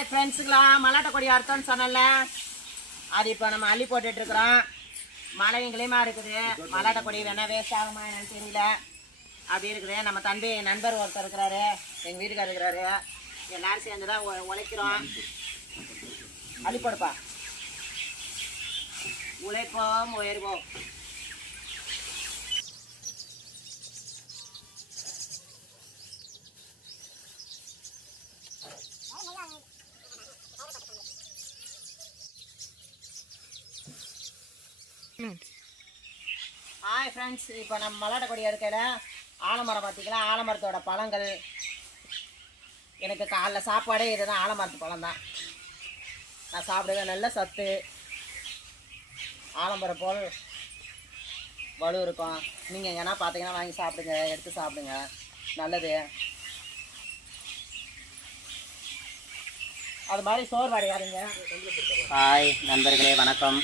Hi ஃப்ரெண்ட்ஸுக்கலாம், மல்லாட்டை கொடி அர்த்தம்னு சொன்னல, அது இப்போ நம்ம அள்ளி போட்டுட்ருக்குறோம். மழை எங்கேயுமா இருக்குது. மல்லாட்டை கொடி வேணா வேஸ்ட் ஆகுமா என்னன்னு தெரியல. அப்படி இருக்குது. நம்ம தம்பி நண்பர் ஒருத்தர் இருக்கிறாரு, எங்கள் வீட்டுக்கார் இருக்கிறாரு. எல்லாரும் சேர்ந்து தான் உழைக்கிறோம். அள்ளி போடுப்பா. உழைப்போம் உயர்வோம். ஹாய் ஃப்ரெண்ட்ஸ், இப்போ நம்ம மல்லாட்டை கொடி எடுக்கையில் ஆலமரம் பார்த்திங்களா, ஆலமரத்தோட பழங்கள். எனக்கு காலைல சாப்பாடே இதுதான், ஆலமரத்து பழம் தான் நான் சாப்பிடுவேன். நல்ல சத்து, ஆலமரம் போல் வலு இருக்கும். நீங்கள் எங்கன்னா பார்த்தீங்கன்னா வாங்கி சாப்பிடுங்க, எடுத்து சாப்பிடுங்க, நல்லது. அது மாதிரி சோறு வாடியாருங்க. ஹாய் நண்பர்களே, வணக்கம்.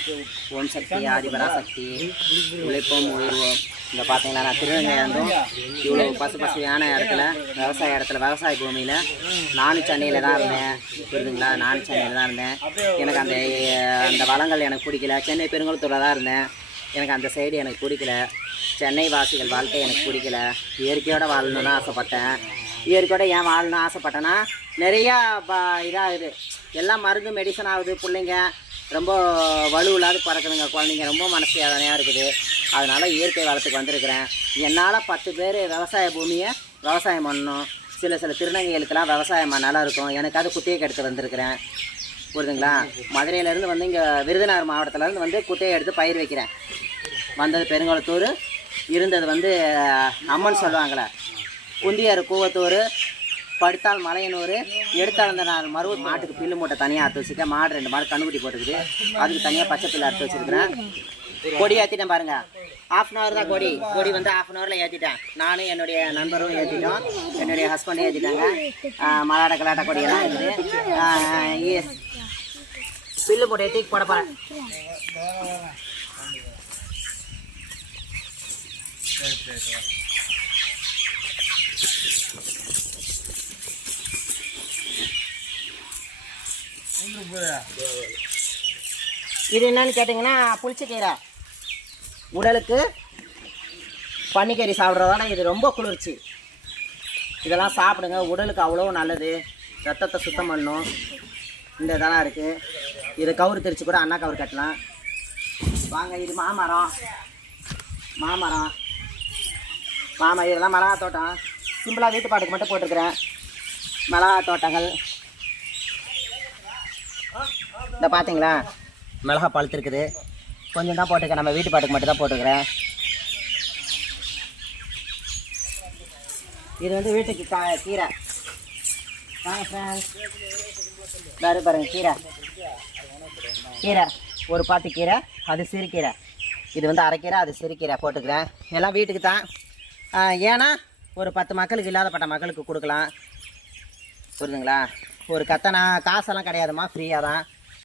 ஓம் சக்தி ஆதிபராசக்தி, உழைப்போம் உயிர்வோம். இங்கே பார்த்தீங்கன்னா நான் திருநங்கையாண்டும் இவ்வளோ பசுமையான இடத்துல, விவசாய இடத்துல, விவசாய பூமியில் நானும் சென்னையில் தான் இருந்தேன். புரியுதுங்களா? நானும் சென்னையில் தான் இருந்தேன். எனக்கு அந்த வளங்கள் எனக்கு பிடிக்கல. சென்னை பெருங்குளத்தூரில் தான் இருந்தேன். எனக்கு அந்த சைடு எனக்கு பிடிக்கல. சென்னை வாசிகள் வாழ்க்கை எனக்கு பிடிக்கல. இயற்கையோடு வாழணுன்னு ஆசைப்பட்டேன். இயற்கையோட ஏன் வாழணும்னு ஆசைப்பட்டேன்னா, நிறையா இதாகுது, எல்லாம் மருந்து மெடிசன் ஆகுது. பிள்ளைங்க ரொம்ப வலுவில்லாது பறக்குதுங்க, குழந்தைங்க ரொம்ப மனசு வேதனையாக இருக்குது. அதனால் இயற்கை வளத்துக்கு வந்திருக்கிறேன். என்னால் 10 பேர் விவசாய பூமியை விவசாயம் பண்ணணும். சில திருநங்கைகளுக்கெல்லாம் விவசாயம் நல்லா இருக்கும். எனக்கு அது குத்தையை எடுத்து வந்திருக்கிறேன். புரியுதுங்களா? மதுரையிலேருந்து வந்து இங்கே விருதுநகர் மாவட்டத்திலேருந்து வந்து குத்தையை எடுத்து பயிர் வைக்கிறேன். வந்தது பெருங்குளத்தூர், இருந்தது வந்து அம்மன் சொல்லுவாங்களே, குந்தியார் கூவத்தூர், படுத்தால் மலையனூர், எடுத்தால் அந்த நான் மறுபடி மாட்டுக்கு பில்லு மூட்டை தனியாக அறுத்து வச்சுருக்கேன். மாடு 2 மாடு கண்ணுக்குட்டி போட்டுக்குது, அதுக்கு தனியாக பச்சை பில்லு அறுத்து வச்சுருக்கிறேன். கொடி ஏற்றிட்டேன் பாருங்கள். ½ தான் கொடி வந்து ½ ஏற்றிட்டேன். நானும் என்னுடைய நண்பரும் ஏற்றிட்டோம், என்னுடைய ஹஸ்பண்டும் ஏற்றிட்டாங்க. மலாட்டை கலாட்டை கொடியெல்லாம் இருக்குது. பில்லு மூட்டை ஏற்றி போட போகிறேன். இது என்னன்னு கேட்டிங்கன்னா, புளிச்சக்கீரை. உடலுக்கு பன்னிக்கறி சாப்பிட்றதால இது ரொம்ப குளிர்ச்சி. இதெல்லாம் சாப்பிடுங்க, உடலுக்கு அவ்வளோ நல்லது. ரத்தத்தை சுத்தம் பண்ணும். இந்த இதெல்லாம் இருக்குது. இது கவுரு திரிச்சு கூட அண்ணா கவுரு கட்டலாம் வாங்க. இது மாமரம். இதெல்லாம் மிளகா தோட்டம். சிம்பிளாக வீட்டு பாட்டுக்கு மட்டும் போட்டுருக்குறேன். மிளகா தோட்டங்கள் இந்த பார்த்தீங்களா, மிளகா பழுத்துருக்குது. கொஞ்சம் தான் போட்டுருக்கேன், நம்ம வீட்டு பாட்டுக்கு மட்டும் தான் போட்டுக்கிறேன். இது வந்து வீட்டுக்கு கீரை. பாருங்க, கீரை ஒரு பாட்டு கீரை, அது சிறுகீரை. இது வந்து அரைக்கீரை, அது சிறுகீரை போட்டுக்கிறேன். எல்லாம் வீட்டுக்கு தான். ஏன்னா ஒரு 10 மக்களுக்கு இல்லாதப்பட்ட மக்களுக்கு கொடுக்கலாம். புரியுதுங்களா? ஒரு கத்தனா காசெல்லாம் கிடையாதுமா, ஃப்ரீயாக தான்.